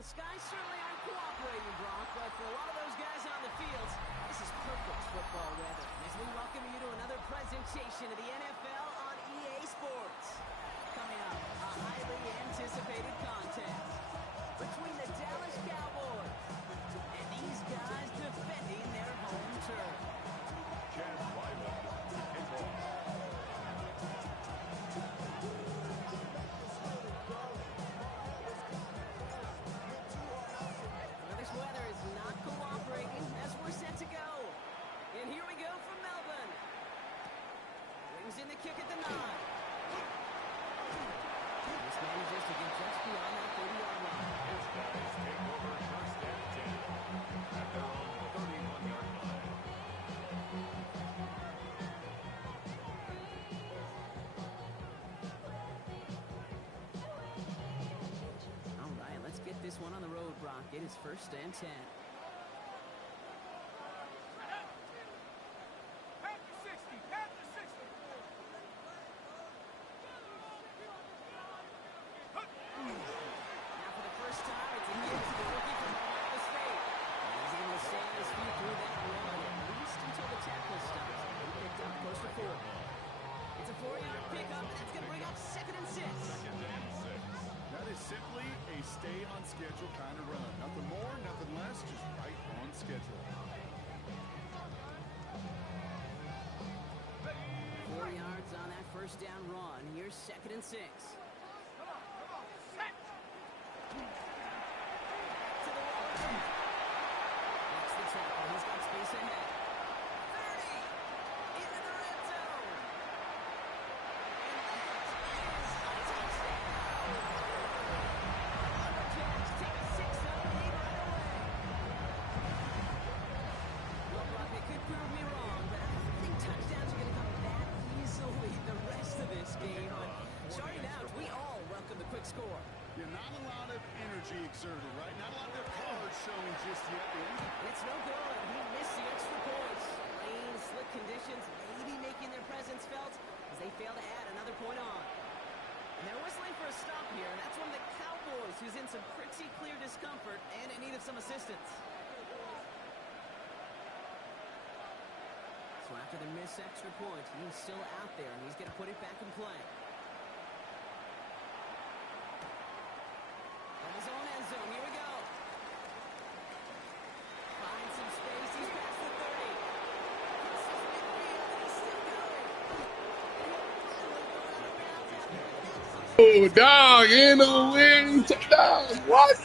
the skies certainly aren't cooperating, Brock, but for a lot of those guys on the fields, this is perfect football weather. As we welcome you to another presentation of the NFL on EA Sports. Coming up, a highly anticipated contest between the Dallas Cowboys and these guys defending their home turf. This weather is not cooperating as we're set to go. And here we go from Melbourne. Brings in the kick at the 9. This manages to get just beyond that 30-yard line. His guys take over first and 10 at their own 31-yard line. All right, let's get this one on the road, Brock. It is first and 10. Now for the first time, it's a hit to the rookie from Ohio State. And he's able to stay on his feet through that run, at least until the tackle stops. He picked up close to 4. It's a 4-yard pickup, and that's going to bring up 2nd and 6. That is simply a stay-on-schedule kind of run. Nothing more, nothing less, just right on schedule. 4 yards on that first down run. Here's 2nd and 6. That's the tackle. He's got space ahead. 30 into the red zone. And that is a touchdown. Underdogs take a 6-0 lead right away. Well, Brock, they could prove me wrong, but I don't think touchdowns are going to come that easily the rest of this game. But starting out, we all welcome the quick score. Yeah, not a lot of energy exerted, right? Not a lot of their cards showing just yet. It's no good. He missed the extra points. Rain, slick conditions, maybe making their presence felt as they fail to add another point on. And they're whistling for a stop here, and that's one of the Cowboys who's in some pretty clear discomfort and in need of some assistance. So after the missed extra point, he's still out there, and he's going to put it back in play. From his own end zone, here we go. Finds some space, he's past the 30. Crosses midfield, and he's still going. And he'll finally go out of bounds after Oh, dog, in the wing, touchdown. What?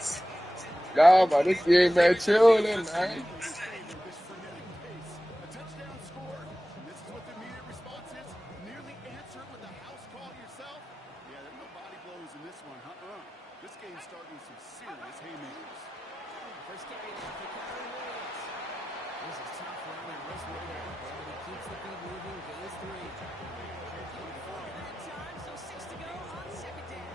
Nah, man, this game, man, chilling, man. This frenetic pace. A touchdown scored. And this is what the immediate response is. Nearly answer with a house call yourself. Yeah, there's no body blows in this one. This game's starting with some serious haymakers. First carry now for Kyrie Williams. This is tough running this way there, but he keeps the feed moving, gains 3. 4-minute time, so 6 to go on 2nd down.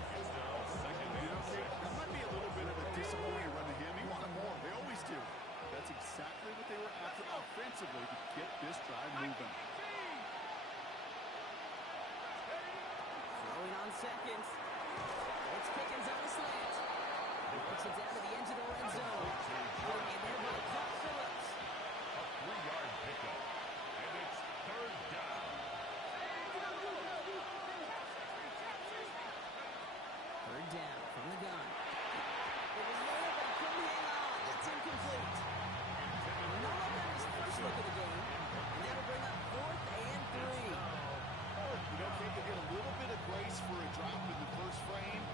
That might be a little bit of a disappointing run to him. He wanted more. They always do. That's exactly what they were after offensively to get this drive moving. Throwing on 2nd. It's Pickens on the slant. He puts it down to the edge of the red zone. Putting it there by Clark Phillips. A 3-yard pickup, and it's 3rd down. 3rd down from the gun. It was there, but he couldn't hang on. That's incomplete. No look at his first look of the game, and that'll bring up 4th and 3. Can't they get a little bit of grace for a drop in the first frame?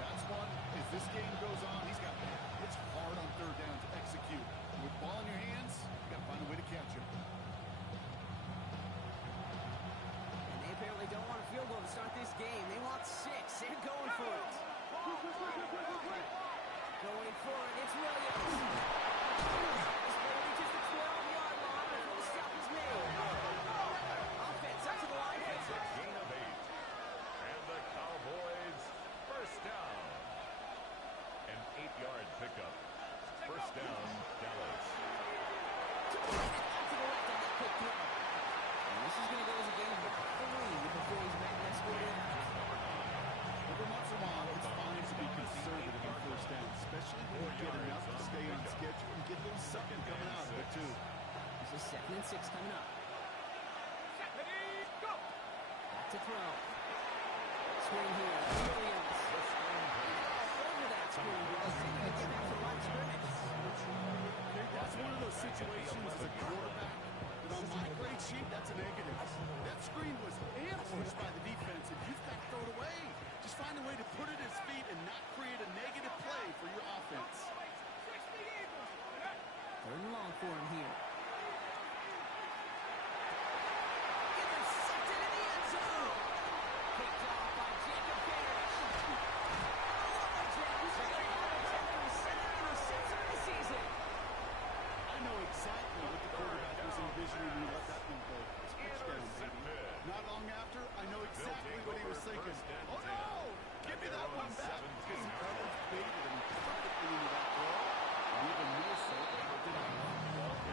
That's one. As this game goes on, he's got that. It's hard on 3rd down to execute. With ball in your hands, you got to find a way to catch him. And they apparently don't want a field goal to start this game. They want 6. They're going for it. Going for it. It's Williams. This play reaches the 12-yard line before the stop is made. Offense up to the line. It's a gain of 8. And the Cowboys, first down. An 8-yard pickup. First down, Dallas. To the left on that quick throw. And this is going to go as a game of 3 before he's back next quarter. Every once in a while, it's fine to be conservative on first down, especially when and 6 coming up. Back to throw. Screen here. Williams. Over that screen. Get back to line scrimmage. That's one of those situations as a quarterback that on my grade sheet, that's a negative. That screen was ambushed by the defense, and you've got to throw it away. Just find a way to put it at his feet and not create a negative play for your offense. Third and long for him here. Intercepted in the end zone. Picked off by Jacob Parrish. Second interception of the season. I know exactly what the quarterback was envisioning when he let that one go. Touchdown, baby. Not long after, I know exactly what he was thinking. Oh, no! Give me that one back! Because the coverage baited him perfectly into that throw. And even more so,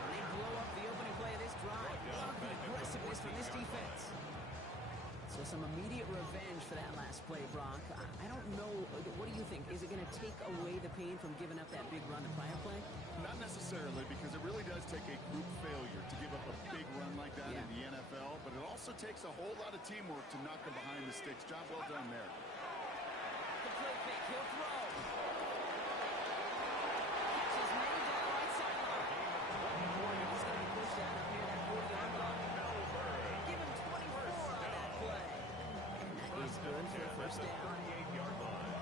They blow up the opening play of this drive. Love the aggressiveness from this defense. So some immediate revenge for that last play, Brock. I don't know. What do you think? Is it going to take away the pain from giving up that big run the prior play? not necessarily, because it really does take a group failure to give up a big run like that in the NFL, but it also takes a whole lot of teamwork to knock them behind the sticks. Job well done there. The play fake. He'll throw. Catches made down the right sideline. He's going to be pushed out up near that 40-yard line. Give him 24 on that play. And that is good for a first down.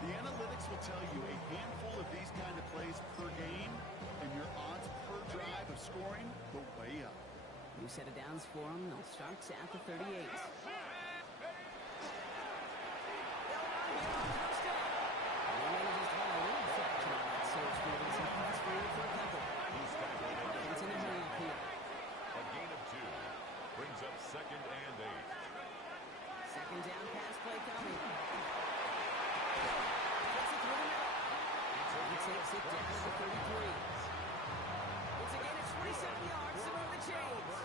The analytics will tell you a handful of these kind of plays per game, and your odds per drive of scoring go way up. New set of downs for him. They'll start at the 38. They'll run here on first down. They may just run a little fraction on that search, moving some fast forward for a couple. Offense in the hurry up here. A gain of 2 brings up 2nd and 8. Second down pass play coming. Gets it through the middle. He takes it down to the 33. It's a gain of 27 yards to move the chains.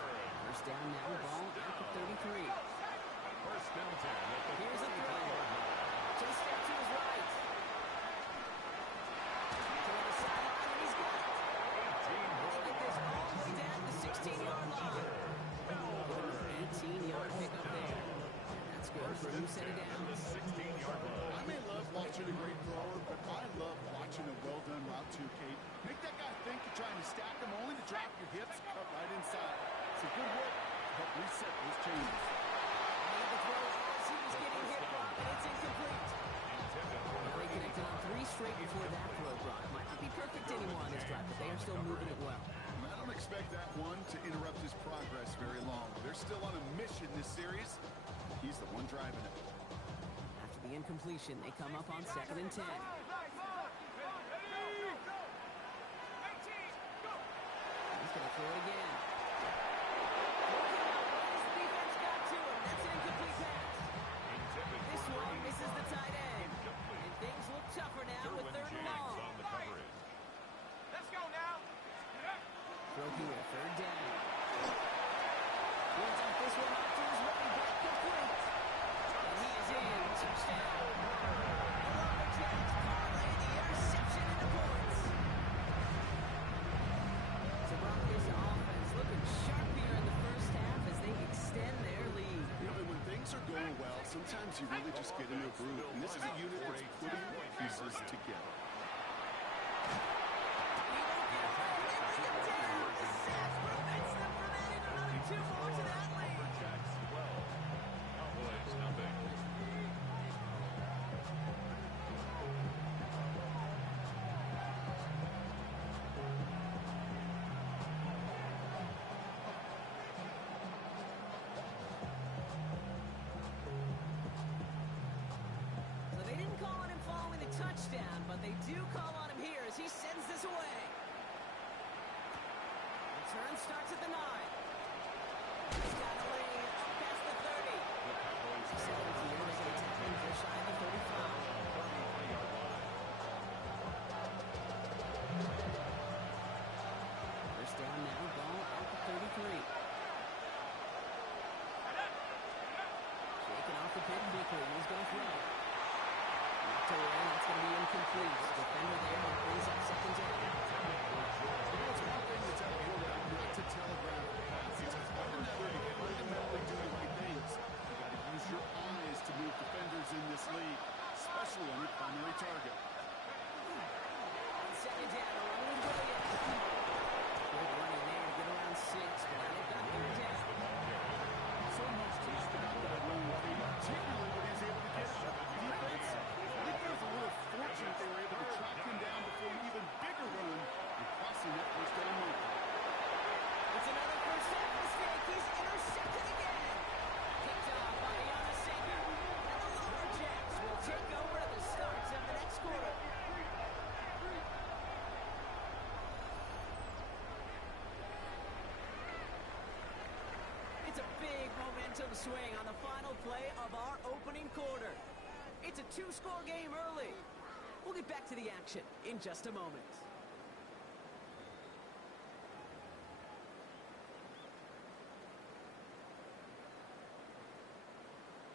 First down now, ball at the 33. First and 10 at the Here's a throw. 35-yard line. Just step to his right. Toward the sideline, and he's got it. He'll get this all the way down to the 16-yard line. 18-yard pickup there. That's good for a new set of downs. 16-yard line. I may love watching a great thrower, but I love watching a well-done route too, Kate. Make that guy think you're trying to stack him only to drop your hips and cut right inside. It's a good work to help reset those changes. Made the throw as he was getting hit, Brock, and it's incomplete. Well, he connected on 3 straight before that throw, Brock. Might not be perfect anymore on this drive, but they are still moving it well. I don't expect that one to interrupt his progress very long. They're still on a mission this series. He's the one driving it. After the incompletion, they come up on 2nd and 10. He's going to throw it again. Looking up as the defense got to him. That's an incomplete pass. This one misses the tight end. And things look tougher now with 3rd and long. on the coverage. Throw here, 3rd down. Wants off this one off to his running back, complete. And he is in. Touchdown. The Lumberjacks parlay the interception into points. So Brock, this offense looking sharp here in the first half as they extend their lead. You know, and when things are going well, sometimes you really just get into a groove. And this is a unit that's putting pieces together. He won't get away. They bring him down. The sack prevents them from adding another 2 more to that lead. Lumberjacks 12. Cowboys nothing. So they didn't call on him following the touchdown, but they do call on him here as he sends this away. Return starts at the 9. He's got a lane up past the 30. The Cowboys Seventh here, they can attack him just shy of the 35. 33-yard line. First down now, ball at the 33. Shaking off the pin quickly, he's going to throw. Knocked away, that's going to be incomplete. Defender there, brings up 2nd down. You know, it's one thing to tell a quarterback not to telegraph the momentum swing on the final play of our opening quarter. It's a two-score game early. We'll get back to the action in just a moment.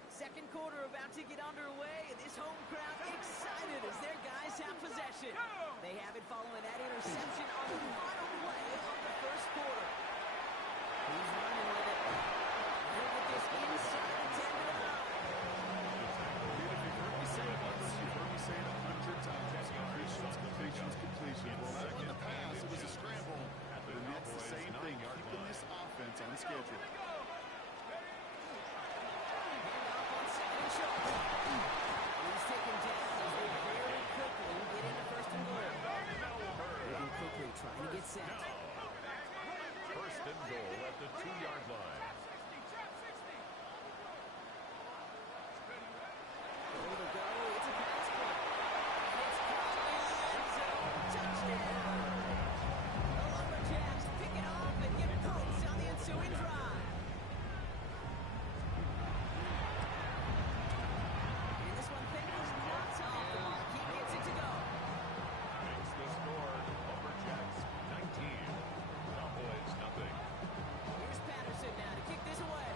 Second quarter about to get underway, and this home crowd excited as their guys have possession. They have it following that interception on the final play of the first quarter. Who's running with it? Look at this inside the 10 to the 9. You've heard me say it once, you've heard me say it 100 times. Completions. Well, that on the pass, it was a scramble. But it's the same thing, keeping this offense on schedule. He's taken down as they very quickly get into first and goal. Moving quickly, trying to get set. First and goal at the 2-yard line. Way to go. It's a pass play. And it's caught in the end zone. Touchdown. The Lumberjacks pick it off and get points on the ensuing drive. And this one fingers not off the mark. He gets it to go. Makes the score. Lumberjacks 19. Cowboys nothing. Here's Patterson now to kick this away.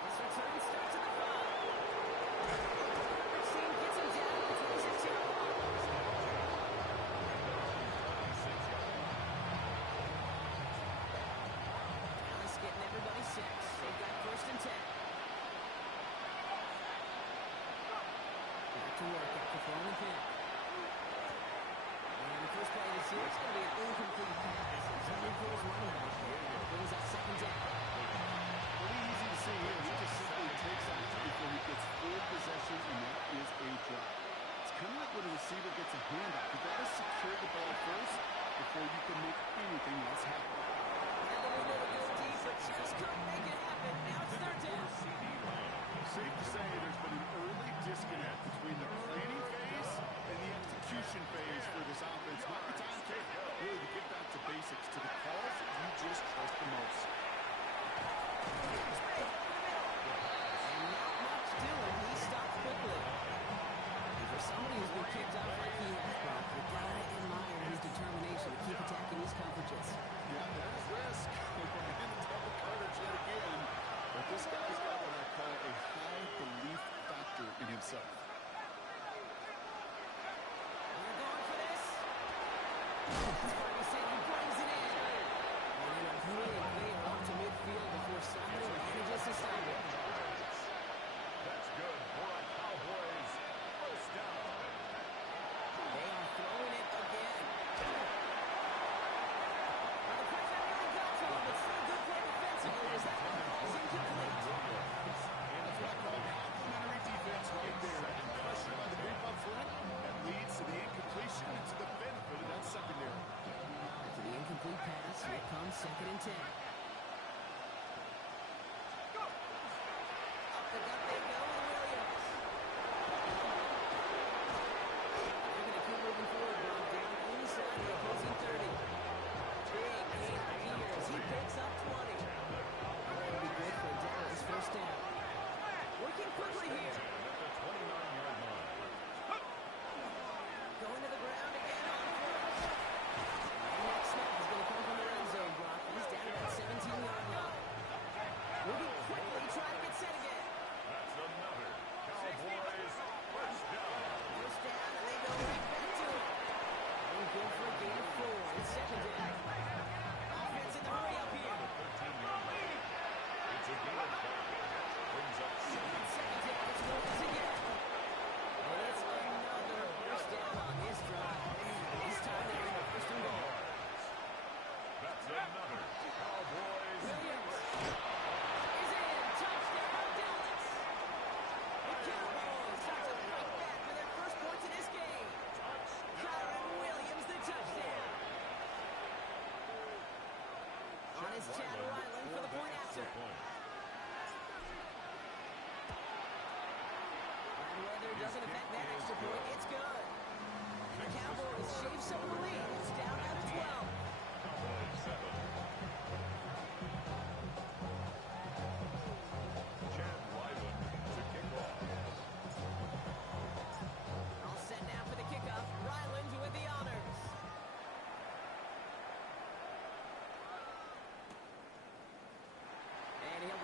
This return starts at the 5. Team gets him down at the 26-yard line. Dallas getting everybody set. They've got first and 10. Back to work after throwing the pin. And the first play of the series is going to be an incomplete pass. Somebody pulls running back there. Brings up second down. Pretty easy to see here. He just simply takes action before he gets full possession, and that is a drop. It's kind of like when a receiver gets a handoff. You've got to secure the ball first before you can make anything else happen. Now the window to go deep, but just couldn't make it happen. Now it's third down. Safe to say there's been an early disconnect between the planning phase and the execution phase for this offense. Might be time to really to get back to basics, to the calls you just trust the most. And not much doing. He stopped quickly. And for somebody who's been kicked off like he has, Brock, you gotta admire his determination to keep attacking these coverages. Yeah, that is risk. And double coverage yet again. But this guy's got what I call a high belief factor in himself. They're going for this. Ferguson, he brings it in. And in a brilliant play off to midfield before somebody manages to stop it. That's good for a Cowboys first down. They are throwing it again. Well, the pressure really got to him, but still good play defensively as that one falls incomplete. And that's what I call complimentary defense right there. Pressure on the group up front that leads to the incompletion and to the benefit of that secondary. After the incomplete pass, here comes second and 10. Up the gut they go with Williams. They're going to keep moving forward, Brock, down inside the opposing 30. Big gain here as he picks up 20. That'll be good for a Dallas first down. Working quickly here. At the 29-yard line. Going to the ground again on first. And that snap is going to come from the red zone, Brock. He's down at that 17-yard line. Moving quickly, trying to get set again. That's another Cowboys first down. First down, and they go right back to it. And good for a gain of 4. It's second down. Offense in the hurry up here. 13-yard line. It's a gain of 5. Brings up On second down, it's Williams again. And it's another first down on this drive. This time they're in the first and goal. That's another Cowboys Williams is in. Touchdown, Dallas. The Cowboys start to fight back for their first points in this game. Kyron Williams, the touchdown. On his Chad Ryland for the point after. Bad weather doesn't affect that extra point. It's good. And the Cowboys shave some of the lead. It's down now to 12. Cowboys 7.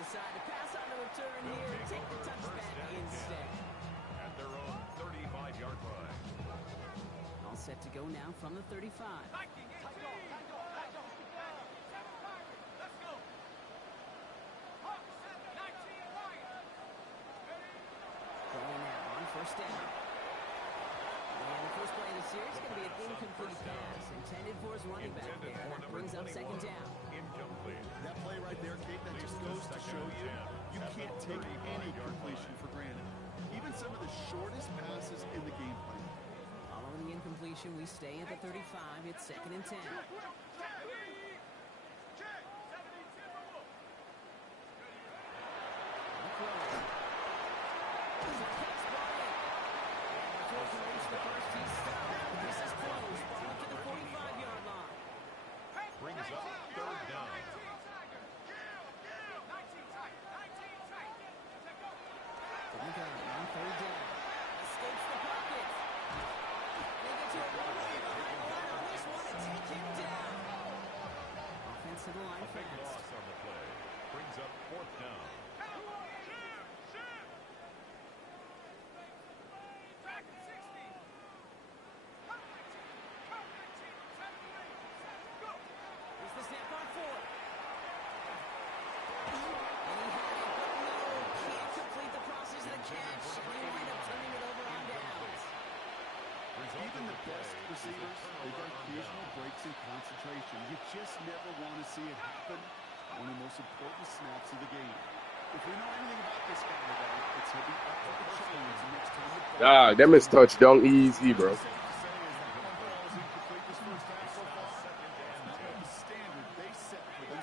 decide to pass on the return here and take the touchback instead. At their own 35-yard line. All set to go now from the 35. Going now on first down. And the first play of the series is going to be an incomplete pass intended for his running back there. That brings up second down. Incomplete. That play right there, Kate, that just goes to show you, you can't take any completion for granted. Even some of the shortest passes in the game plan. Following the incompletion, we stay at the 35. It's second and 10. Brings up third down. On third down. Escapes the pocket. They get to a one-way behind the line on this one and take him down. Offensive line A big fast. loss on the play. Brings up fourth down. Here's the snap on fourth. And he had it, but no, can't complete the process of the catch. And they wind up turning it over on downs. Even the best receivers, they got occasional breaks in concentration. You just never want to see it happen. One of the most important snaps of the game. If we know anything about this guy today, it's he'll be up for the challenge next time. Ah, them is touchdown easy, bro.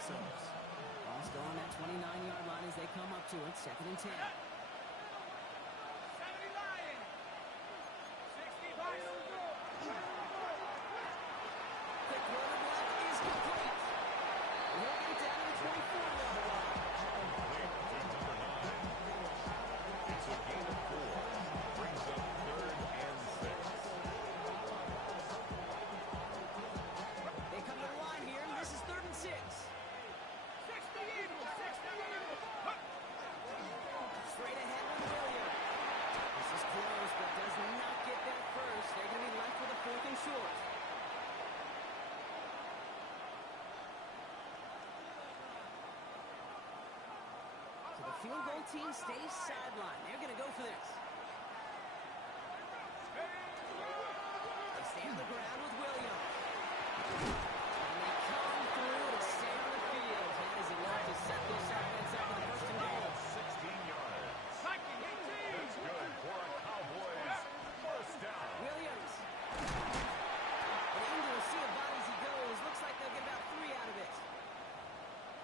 Ball's still on that 29-yard line as they come up to it. Second and 10. Quick throw to the left is complete. He'll get it down to the 24-yard line. It's a gain of 4. Brings up third and 6. They come to the line here. This is third and 6. Straight ahead with Williams. This is close, but does not get there first. They're going to be left with a fourth and short. So the field goal team stays sidelined. They're going to go for this. They stay on the ground with Williams. And they come through to stay on the field. That is enough to set this offense up with a first and goal. 16 yards. That's good for a Cowboys first down. Williams. And into a sea of bodies he goes. Looks like they'll get about 3 out of it.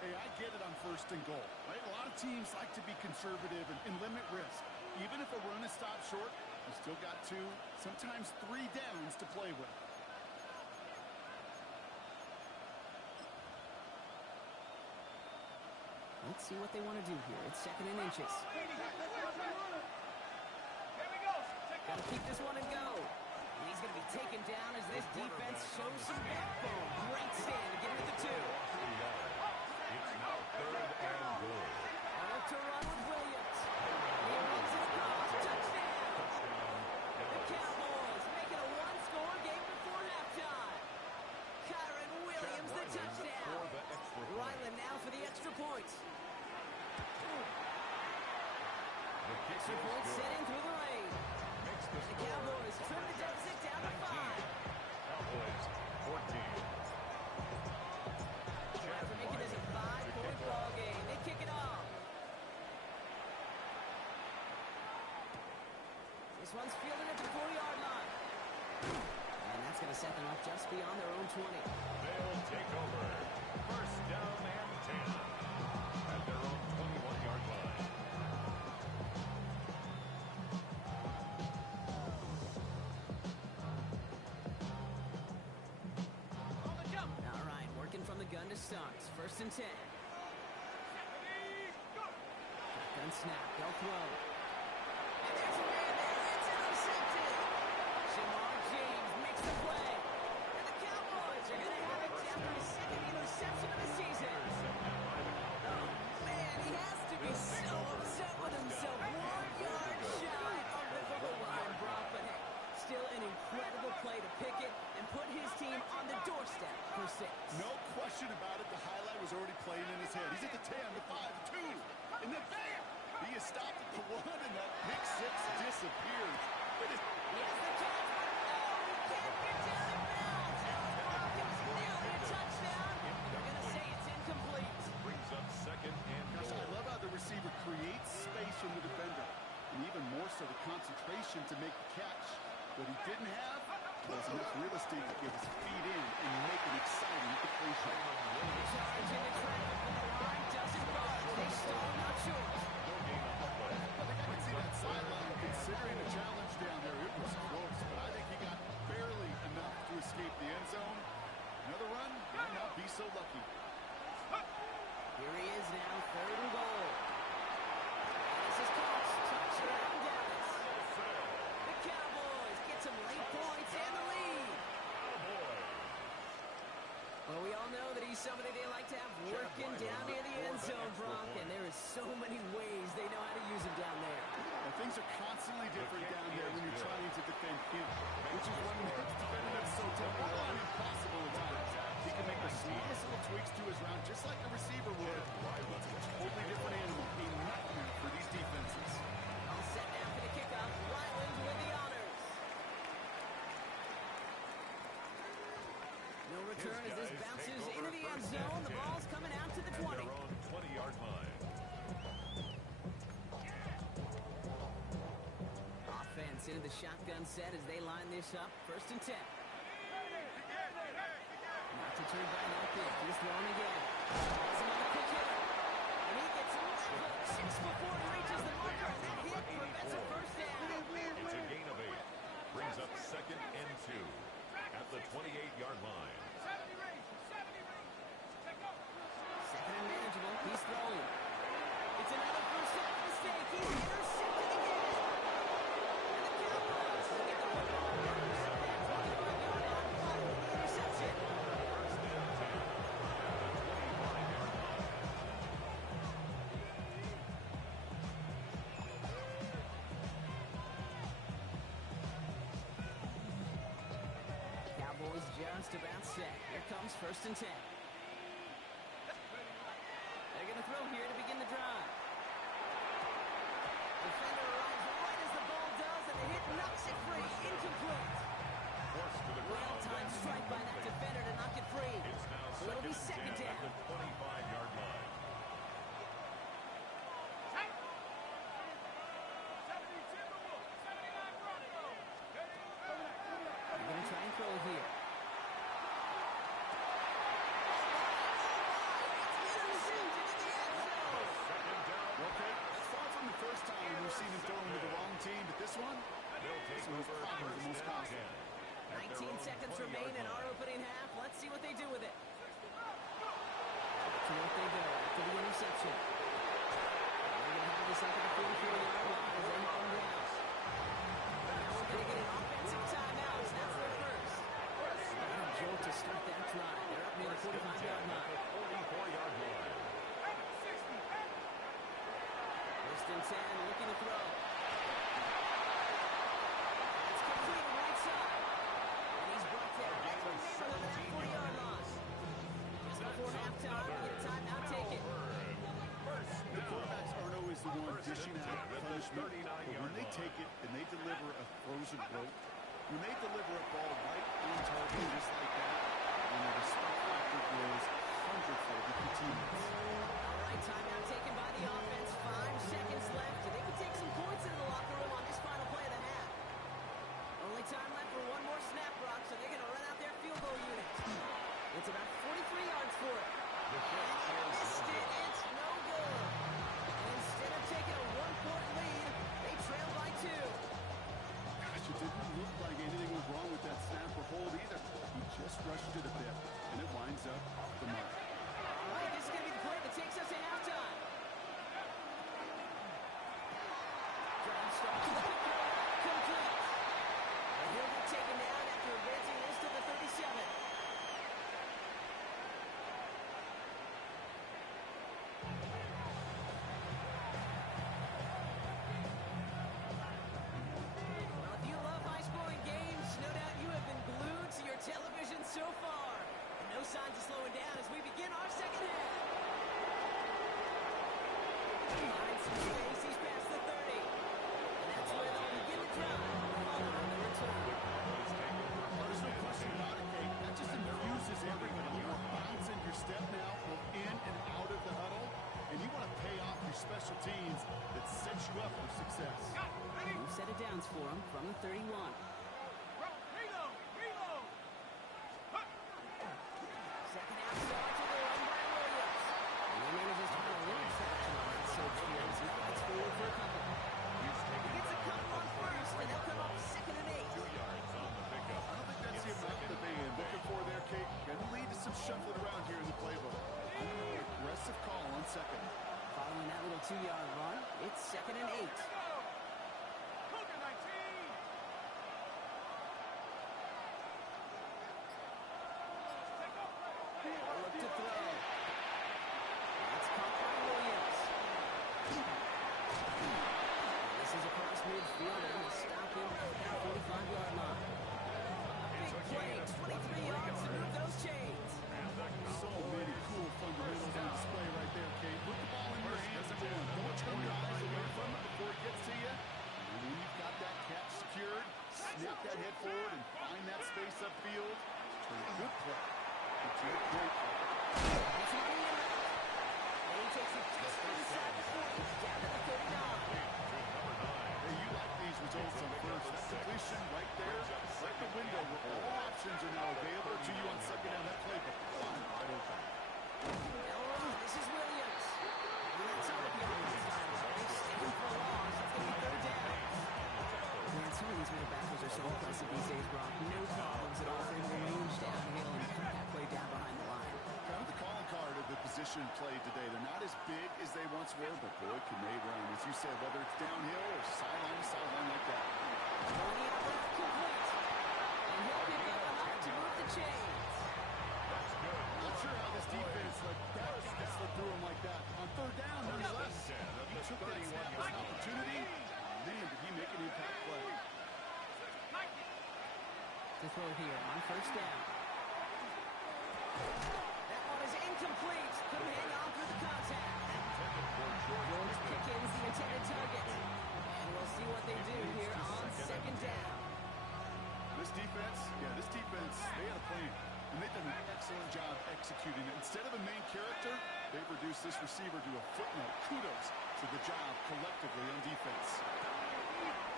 Hey, I get it on first and goal, right? A lot of teams like to be conservative and limit risk. Even if a run is stopped short, you still got 2, sometimes 3 downs to play with. Let's see what they want to do here. It's second and inches. Got to keep this one and go. And he's going to be taken down as this defense shows some backbone. Great stand to get him at the 2. It's now third and goal. Out to run with Williams. He runs it across. Touchdown. The Cowboys making a one-score game before halftime. Kyron Williams, the touchdown. Ryland now for the extra point. Extra point set in through the lane. The Cowboys trim the deficit down to 5. Cowboys 14. After making this a 5-point ball game, they kick it off. This one's fielded at the 4-yard line. And that's going to set them up just beyond their own 20. They'll take over. First down and 10. At their own 21-yard line. All right, working from the gun to start. First and 10. Gun snap, they'll throw. And there's a man there, it's intercepted. Shamar James makes the play. And the Cowboys are going to have it after his second interception of the season. Oh, man, he has to question about it. The highlight was already playing in his head. He's at the 10, the 5, the 2, and then bam! He is stopped at the 1, and that pick 6 disappears. It is... Yes, the catch. Oh, he can't get down in bounds. Oh, it's nearly a touchdown. They're going to say it's incomplete. Brings up second and Gosh, I goal. love how the receiver creates space from the defender, and even more so the concentration to make the catch. What he didn't have was enough real estate to get his feet in and make an exciting completion. Charge in the trap, but the line doesn't budge. They stall, not short. No gain on the play. I think I can see that sideline considering a challenge down there. It was close, but I think he got barely enough to escape the end zone. Another run might not be so lucky. Here he is now, 3rd and goal. This is caught. Touchdown, Dallas. The Cowboys get some late points and the lead. Well, we all know that he's somebody they like to have working down near the end zone, Bronk, and there is so many ways they know how to use him down there. Well, things are constantly different down there when you're trying to defend him, which is what makes defending him so difficult and impossible at times. He can make the smallest little tweaks to his route, just like a receiver would. It's a totally different animal, a nightmare for these defenses. All set now for the kickoff. Ryland with the honors. No return as this bounces into the end zone. The ball's coming out to the 20. Their own 20-yard line. Offense into the shotgun set as they line this up. 1st and 10. Not to turn back out there. He's throwing again. That's another quick hit. And he gets leveled just before he reaches the marker. And that hit prevents a first down. It's a gain of 8. Brings up second and 2 at the 28-yard line. Second and manageable. He's throwing. It's another first down mistake. He's intercepted again. And the Cowboys will get the football back at that 25-yard line following the interception. Cowboys just about set. Here comes 1st and 10. They're going to throw here to begin the drive. Defender arrives right as the ball does, and the hit knocks it free. Incomplete. Forced to the ground. Well-timed strike by that defender to knock it free. It's now So it'll be second at down. the 25-yard line. They're going to try and throw here. Okay, that's far from the first time we've seen him throwing to the wrong team, but this one, They'll take one's over probably the most first costly. and 10 at 19 their own seconds 20-yard remain in our line. opening half. Let's see what they do with it. To what they go after the interception. They're going to have this up at the 44-yard line as they knock him down. Now we're going to get an offensive timeout. That's their first. Now Joe to start that drive. They're up near the 45-yard line. 44-yard line. 1st and 10, looking to throw. It's completed right side. And he's brought down in the neighborhood of that 40-yard line. Just before halftime, we get a timeout taken. The quarterbacks aren't always the one dishing out punishment, but when they take it and they deliver a frozen rope, when they deliver a ball right on target just like that, then the respect factor grows hundredfold with your teammates. All right, timeout taken by the offense. 5 seconds left. They can take some points into the locker room on this final play of the half. Only time left for one more snap, Brock, so they're going to run out their field goal unit. It's about 43 yards for it. And missed it. It's no good. And instead of taking a 1-point lead, they trail by 2. Gosh, it didn't look like anything was wrong with that snap or hold either. He just rushed it a bit, and it winds up signs of slowing down as we begin our second half. Finds some space. He's past the 30. And that's where they'll begin the drive following the return. There's no question about it, Kate. That just infuses everybody. You want bounce in your step now, both in and out of the huddle, and you want to pay off your special teams that sets you up for success. New set of downs for him from the 31. Second half start to the run by Williams. And he manages to put a little traction on that search here as he fights forward for a couple. He gets a couple on first, and they'll come up second and 8. 2 yards on the pickup. I don't think that's the amount that they are looking for there, Kate. Going to lead to some shuffling around here in the playbook. Aggressive call on second. Following that little 2-yard run, it's second and 8. Look to throw. That's caught by Williams. This is across midfield and will stop him at that 45-yard line. Big play, 23 yards to move those chains. So many cool fundamentals on display right there, Kate. Put the ball in your hands and don't turn your eyes away from it before it gets to you. And when you've got that catch secured, snip that head forward and find that space upfield. Good play. It's a great play. It's running him out. And he takes it just inside the 40, down to the 39. Hey, you like these results on first. That completion right there, right the window where all options are now available to you on second down. That playbook wide open. This is Williams. And that's on the opposite side. He's sticking for a loss. It's going to be third down. Man, some of these middle backers are so impressive these days, Brock. No problems at all. They range downhill and cut that play down behind the line. Kind of the calling card of the position played today. They're not as big as they once were, but boy, can they run. As you said, whether it's downhill or sideline to sideline like that. Tony out left complete. And he'll pick up enough to move the chains. Not sure how this defense let that guy slip through him like that. On third down, nonetheless, he took that snap as an opportunity. Man, did he make an impact play. To throw here on first down. That one is incomplete. Couldn't hang on through the contact. George Pickens, the intended target. And we'll see what they do here on second down. This defense, they had a plan. And they've done an excellent job executing it. Instead of a main character, they've reduced this receiver to a footnote. Kudos to the job collectively on defense.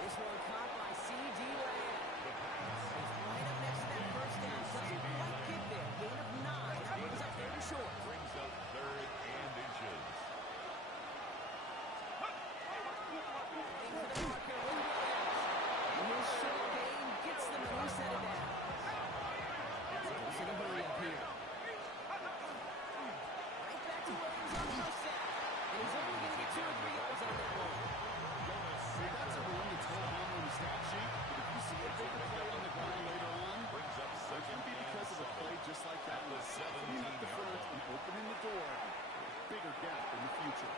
This one caught by C.D. Lamb. It's right up next to that first down. Doesn't quite get there. Gain of 9. That brings up third and short. Brings up third and inches. Waiting for the marker, Williams. And his short gain gets them the new set of downs. It's in a hurry up here. Right back to Williams on first down. And he's only going to get 2 or 3 yards on that one. That's a run that's well down on the stat sheet. But if you see a bigger play on the ground later on, Brings up it second can be because of a play just like that. Opening up the front and opening the door. Bigger gap in the future.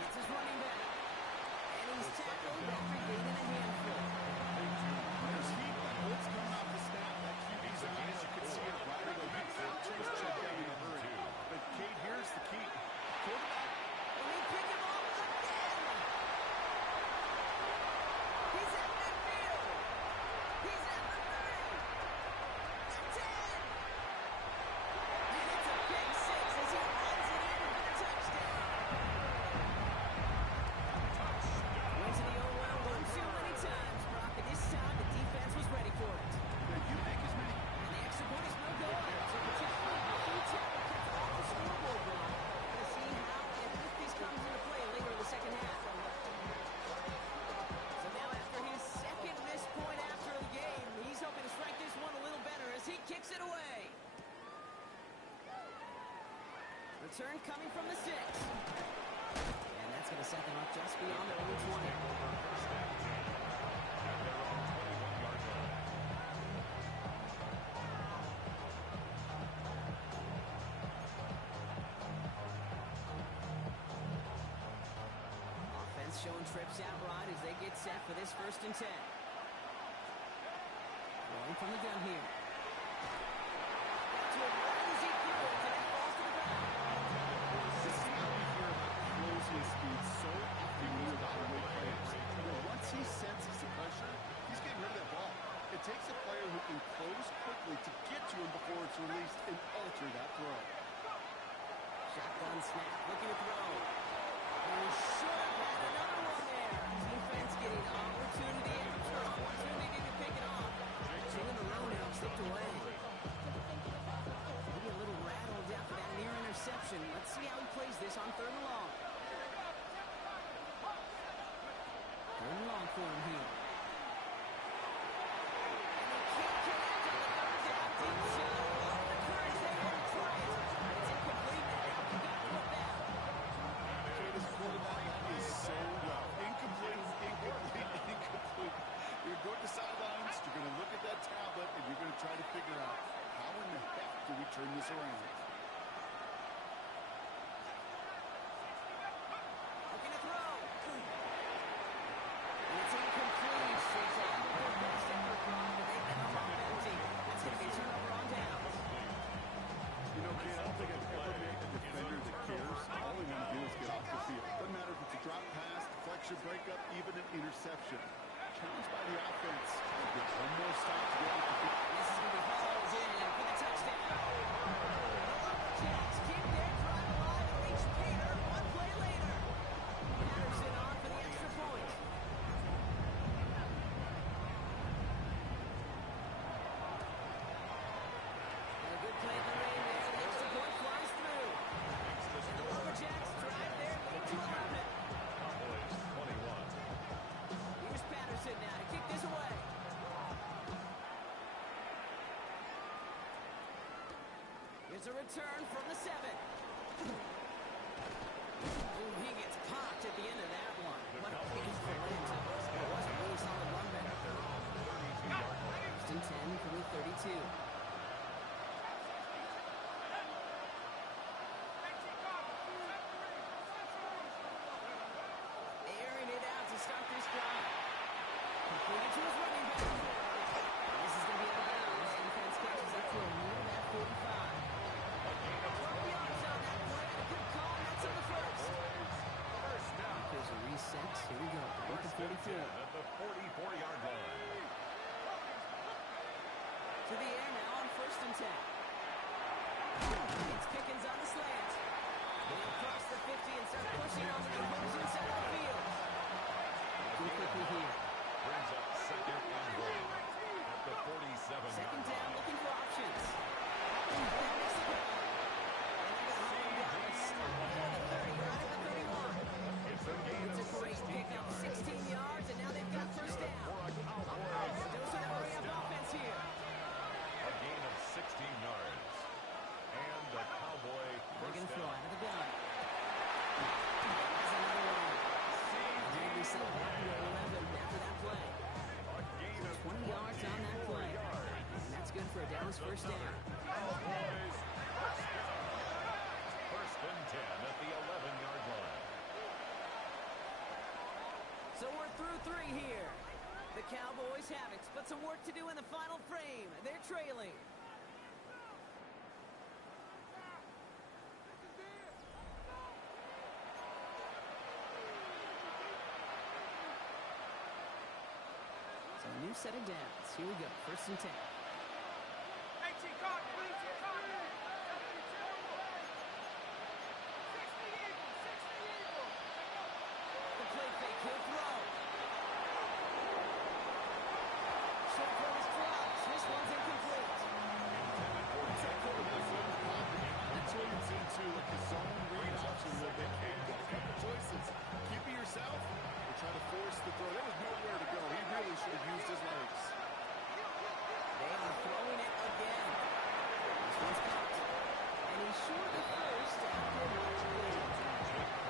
It's his running back. And he's tackled after gaining a handful. There's heat. That blitz coming off the snap. That QB's eyes, you can see it right away. Big foul chase check down in a hurry. But Kate, here's the key. Quarterback. And they pick him off again. He's at midfield. He's at the 30. The 10. And it's a big 6 as he runs it in for the touchdown. Went to the old well one too many times, Brock. And this time the defense was ready for it. You make as many. And the extra point is no good. So it's just a free tackle kept off the scoreboard, Brock. We'll see how and if this comes into play later in the second half. So now after his second missed point after the game, he's hoping to strike this one a little better as he kicks it away. Return coming from the 6. And that's going to set them up just beyond their own 20. First down, at their own 21-yard line. Offense showing trips out right as they get set for this first and 10. Rolling from the gun here. Back to it right as he answer that throw. Shotgun snap, looking to throw. And should have had another one there. Defense getting opportunity after opportunity to pick it off. Two in a row now, slipped away. Maybe a little rattled after that near interception. Let's see how he plays this on 3rd and long. 3rd and long for him here. Try to figure out how in the heck do we turn this around. Looking to throw. And it's incomplete. Straight down the best effort from the big come off empty. That's going to be a turnover on downs. You know, kid, I don't think I've ever met a defender that cares. All they want to do is get off the field. Doesn't matter if it's a drop pass, deflection, breakup, even an interception. Challenged by the offense. Get one more stop to get off the field. This is going to be hauled in for the touchdown. The Jacks keep their drive alive and reach Peter one play later. Patterson on for the extra point. And a good play in the rain there. The extra point flies through. And the Lumberjacks drive their lead to 11. Cowboys 21. Here's Patterson now to kick this away. Here's a return from the 7. Oh, he gets popped at the end of that one. What a painful end to it was a really solid run back. 1st and 10 from the 32. Airing it out to start this drive. Completed to his running back. And this is going to be out of bounds. Defense catches up to him near that 45. 12 yards on that play. A good call, and that's on the first. First down. There's a reset. Here we go. At the 44. At the 44-yard line. To the air now on 1st and 10. It's Pickens on the slant. They cross the 50 and start pushing on the opposing side of the field. Too quickly here. Brings up 2nd and 1 at the 47. 2nd down, looking for options. And that makes the grab. And they got home down before the 30, right at the 31. It's a gain It's of a great 16 pickup, yards. 16 yards, and now they've got 1st down. For a Cowboys Still sort of hurry up offense here. a gain of 16 yards. And the Cowboy They're first going to throw down. out of the gun. There's another one. And we set back to 11 after that play. A gain of 20 yards on that play. And that's good for a Dallas 1st down. Cowboys first down. 1st and 10 at the 11-yard line. So we're through 3 here. The Cowboys have it, but some work to do in the final frame. They're trailing. So a new set of downs. Here we go. 1st and 10. The play fake. He'll throw. Short for his clubs. This one's incomplete. It turns into like a zone read option a little bit. Got a couple choices. Keep it yourself or try to force the throw. There was nowhere to go. He really should have used his legs. They are throwing it again. This one's caught. And he's short of first after much waiting.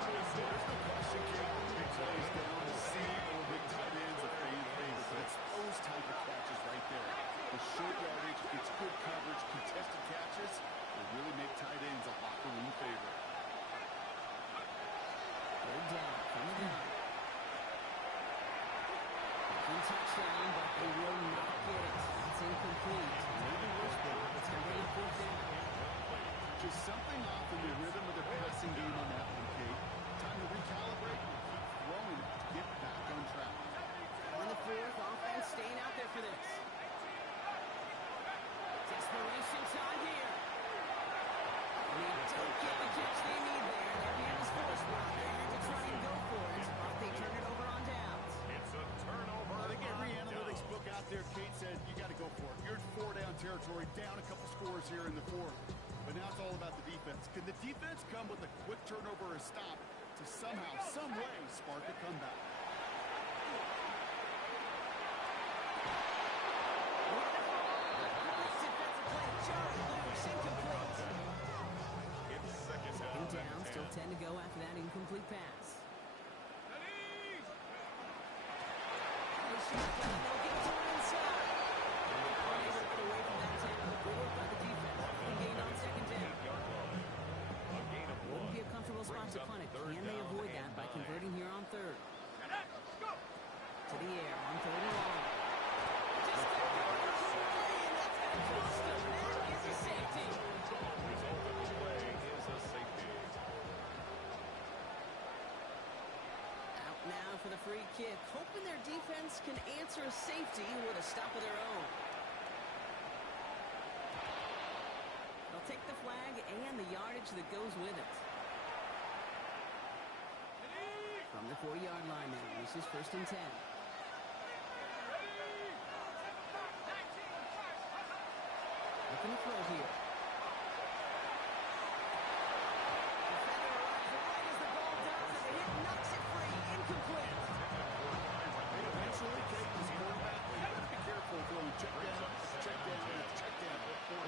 There's no question, King. Big plays down to see or big tight ends of fan favorites. But it's those type of catches right there. The short yardage, it's good coverage, contested catches. They really make tight ends a locker room favorite. 3rd down from the gun. Good touchdown, but they will not get it. It's incomplete. Maybe worse block. It's going to be a 4th down. Just something off in the rhythm of the passing game on that one, Kate. Time to recalibrate and keep throwing it to get back on track. In the 4th, offense staying out there for this. Desperation time here. there, Kate said you got to go for it. You're in 4-down territory, down a couple scores here in the fourth. But now it's all about the defense. Can the defense come with a quick turnover or a stop to somehow, some way, spark a comeback? Second down, still 10 to go after that incomplete pass. Wouldn't be a comfortable spot to punt it. Can they avoid that by converting here on third? To the air on third and long. Just kept going for the play, and that's going to cost them. That is a safety. Result of the play is a safety. Out now for the free kick, hoping their defense can answer a safety with a stop of their own. They'll take the flag and the yardage that goes with it. From the 4-yard line now, this is 1st and 10. Looking to throw here. Defender arrives right as the ball does, and the hit knocks it free. Incomplete. Eventually, Kate is quarterback. You got to be careful throwing check down, check down, check down.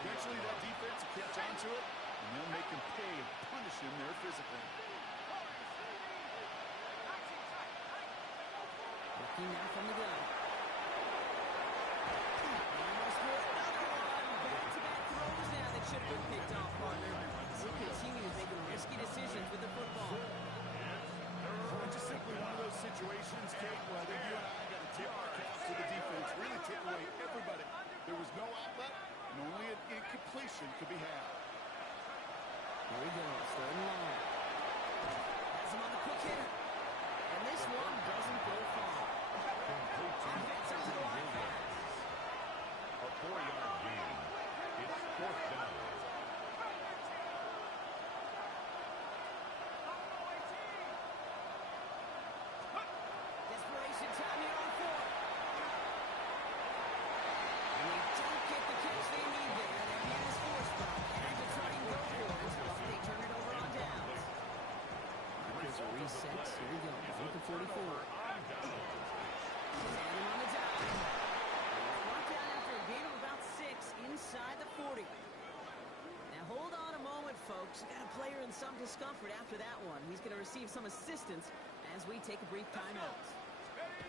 Eventually, that defense will catch on to it, and they'll make him pay and punish him there physically. Looking now from the gun. Almost threw another one. Back-to-back throws now that should have been picked off, partner. He continues making risky decisions with the football. It's just simply one of those situations, Kate, where I think you and I got to tip our caps to the defense, really take away everybody. There was no outlet, and only an incompletion could be had. Here we go, 3rd and long. Has him on the quick hitter. And this one doesn't go far. Offensive line pass. A 4-yard gain. It's 4th down. Desperation time here on 4th. And they don't get the catch they need there. They're being this force bump. And to try and go for it, but they turn it over on downs. Marcus resets. Here we go. Look at 44. And on the down. Brought down after a gain of about 6 inside the 40. Now hold on a moment, folks. Got a player in some discomfort after that one. He's going to receive some assistance as we take a brief timeout. Running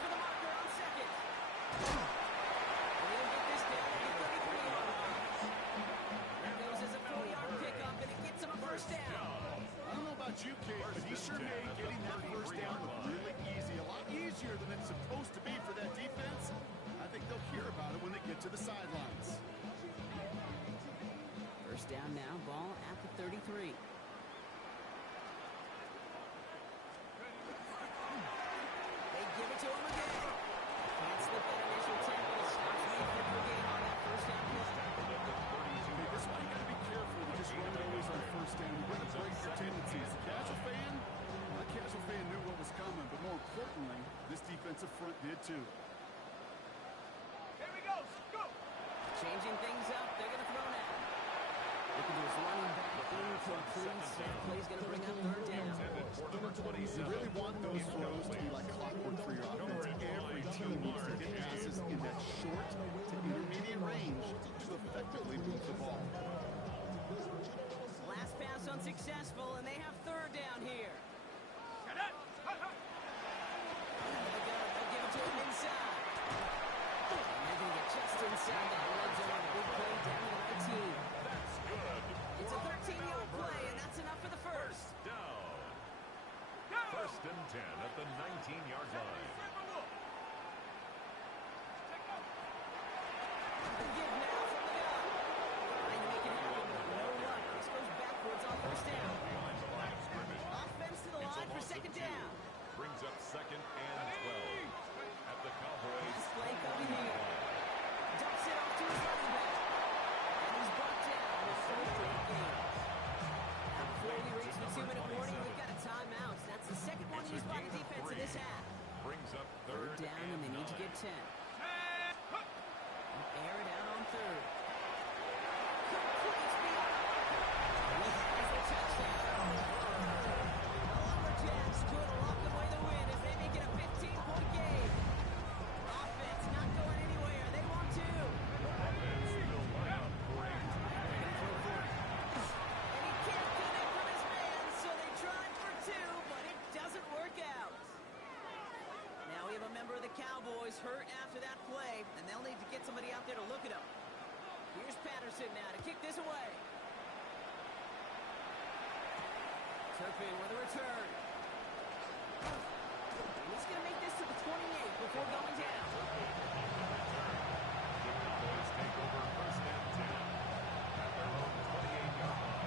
for the marker on 2nd. And he'll get this down at the 33-yard line. That goes as a 4-yard pickup, and it gets him a 1st down. I don't know about you, Kate, but he sure made getting that 1st down look really easy. A lot easier than it's supposed to be for that defense. I think they'll hear about it when they get to the sidelines. 1st down now, ball at the 33. They give it to him again. Can't slip that initial tackle. Stops Mayfield for gain on that 1st down play. Okay, this one you got to be careful to just run it always on 1st down. You want to break your tendencies. The casual fan knew what was coming, but more importantly, this defensive front did too. Changing things up. They're going to throw now. Looking to his running back. Incomplete. That play's going to bring up 3rd down. You really want those throws to be like clockwork for your offense. Every team needs to get passes in that short to intermediate range to effectively move the ball. Last pass unsuccessful, and they have 3rd down here. They'll give it to him inside. And they're going to get just inside that red zone. Big play down to the 19. That's good. It's a 13-yard play, and that's enough for the 1st. Down. 1st and 10 at the 19-yard line. Give now from the gun. Trying to make it happen, but no luck. This goes backwards on 1st down. 10. Air it out on third. Completes beyond. He has the touchdown. The Lumberjacks could lock away the win as they make it a 15-point game. Offense not going anywhere. They want to. Offense will line up for a And he can't connect with his man, so they tried for two, but it doesn't work out. Now we have a member of the Cowboys hurt after that play, and they'll need to get somebody out there to look at him. Here's Patterson now to kick this away. Turpin with a return. And he's going to make this to the 28 before going down. The Cowboys take over first and 10 at their own 28-yard line.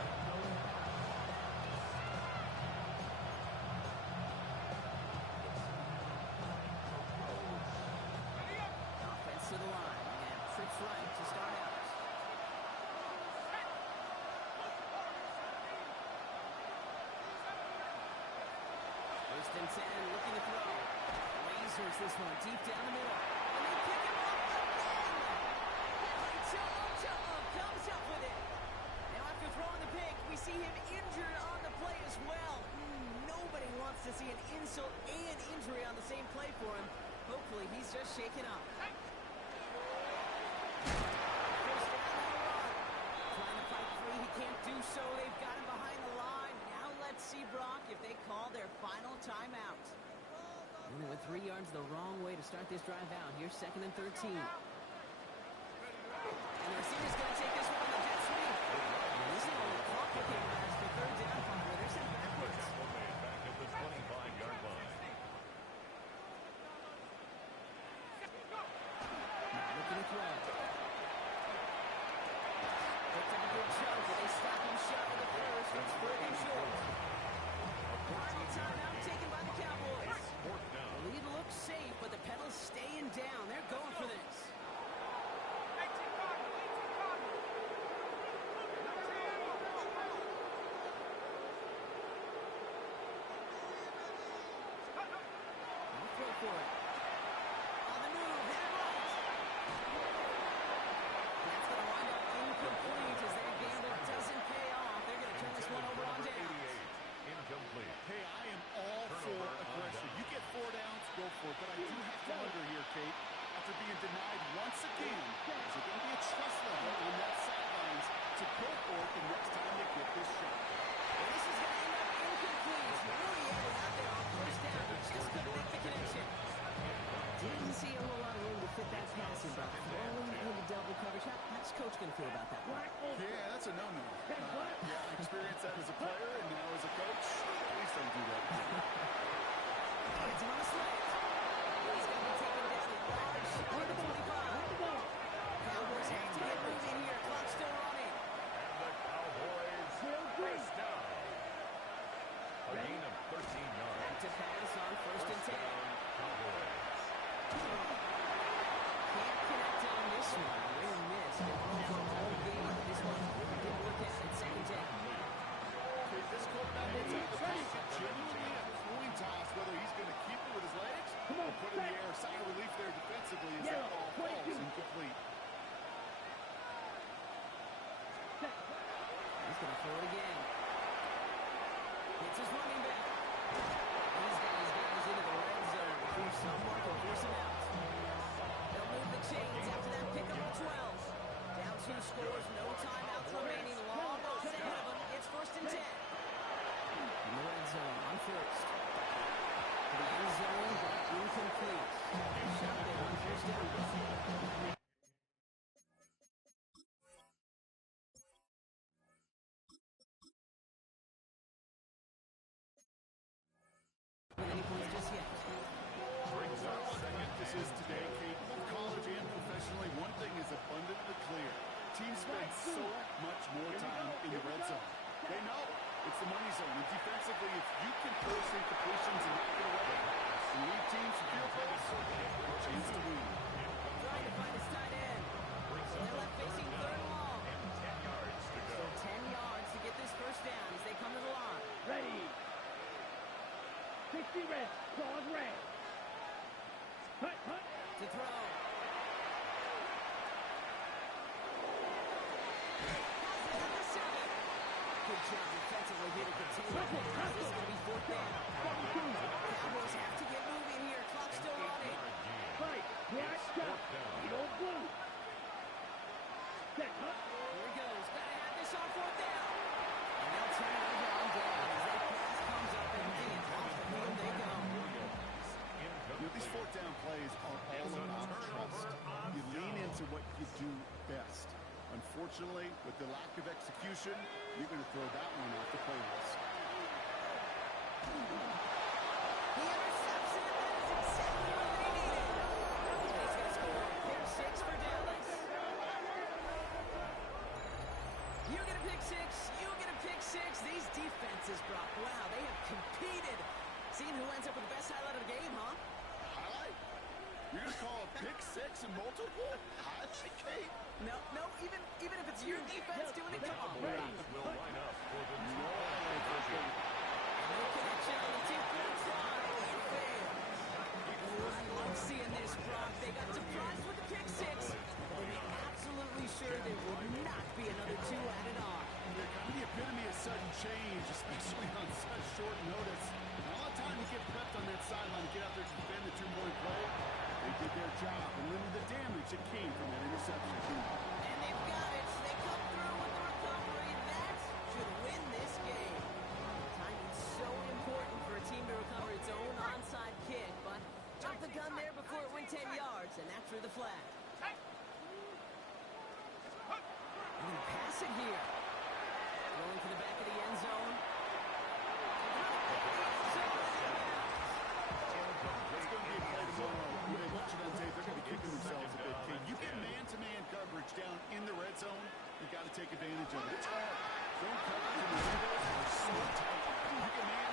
Offense to the line, and trips right to start out. First and 10, looking to throw. Lasers this one deep down the middle. And they pick him up again. Chum comes up with it. Now after throwing the pick, we see him injured on the play as well. Nobody wants to see an insult and injury on the same play for him. Hopefully he's just shaken up. First down on the run. Trying to fight free, he can't do so. They've got him behind the line. Now let's see, Brock, if they call their final timeout. Only went 3 yards the wrong way to start this drive out. Here's 2nd and 13. And the receiver's going to take this one on the jet sweep. And this is only clock looking last for 3rd down. They're sent backwards. Back at the 25-yard line. Now looking to throw. Picked up a good chunk, but they stop him shy of the first. It's 3rd and short. Final timeout taken by the Cowboys. The lead looks safe, but the pedal's staying down. They're going for this. They'll throw for it. On the move, hit it right. That's going to wind up incomplete as that gamble doesn't pay off. They're going to turn this one over on downs. Incomplete. Hey, I am all for aggression. You get 4 downs, go for it. But I do have to wonder here, Kate, after being denied once again, is it going to be a trust level on that sidelines to go for it the next time they get this shot? And this is going to end up incomplete. Really had it out there on first down, but just couldn't make the connection. Didn't see a whole lot of room to fit that pass in, but throwing into double coverage. How's Coach going to feel about that one? Yeah, that's a no-no. Yeah, I experienced that as a player, and now as a coach, please don't do that. It's on a slant. He's going to be taken down a large shot at the 25. Cowboys have to get moving here. Clock still running. And the Cowboys first down. A gain of 13 yards. Back to pass on first and 10. Cowboys. Can't connect on this one. They missed. For all game. This one didn't work out. It's 2nd 10. Okay, this quarterback is genuinely a coin toss whether he's going to keep it with his legs or put in the air. Sign of relief there defensively as that ball falls incomplete. He's going to throw it again. Hits his running back. He's got his guys into the red zone. If someone can force him out. They'll move the chains after that pickup of 12. Down 2 scores, no timeouts remaining. Long balls ahead of him. It's 1st and 10. In the red zone on first. To the end zone, but incomplete. Shot there on first down. With any points just yet. Brings up emphasis today, Kate. Both college and professionally, one thing is abundantly clear. Teams spend so much more time in the red zone. They know it's the money zone. And defensively, if you can force incompletions and not get away, and lead teams to field goals, a chance to win. Trying to find his tight end. They're left facing 3rd and long. 10 yards to go. So 10 yards to get this first down as they come to the line. Ready. 60 red. Claws red. Hut, hut. To to throw. Good job defensively here to continue. This is going to be fourth down. Cowboys have to get moving here. Clock's still running. It's fourth down. Here he goes. Got to have this on fourth down. And they'll turn it over on down as that pass comes up and off the field they go. These fourth down plays are all about trust. You lean into what you do best. Unfortunately, with the lack of execution, you're going to throw that one off the play list. The interception, that is exactly what they needed. He's going to score a pick six for Dallas. You get a pick six, you get a pick six. These defenses, Brock, wow, they have competed. Seeing who ends up with the best highlight of the game, huh? Highlight? You're going to call a pick six and multiple? Highlight, Kate? No, even if it's your defense doing it, come on. Cowboys will line up for the two-point conversion. No connection on the two-point try. It failed. I love seeing this, Brock. They got surprised with the pick six. They were absolutely sure there would not be another two added on. They're kind of the epitome of sudden change, especially on such short notice. Not a lot of time to get prepped on that sideline, get out there to defend the two-point play. They did their job and limited the damage that came from that interception. And they've got it. They come through with the recovery. That should win this game. Timing's so important for a team to recover its own onside kick, but jumped the gun there before it went 10 yards, and that drew the flag. And then pass it here. Going to the back of the end zone. It's going to be a play tomorrow. When they watch it on tape, they're going to be kicking themselves a bit. Kate, you get man-to-man coverage down in the red zone, you got to take advantage of it. It's hard. Zone coverage in the windows are so tight. You get man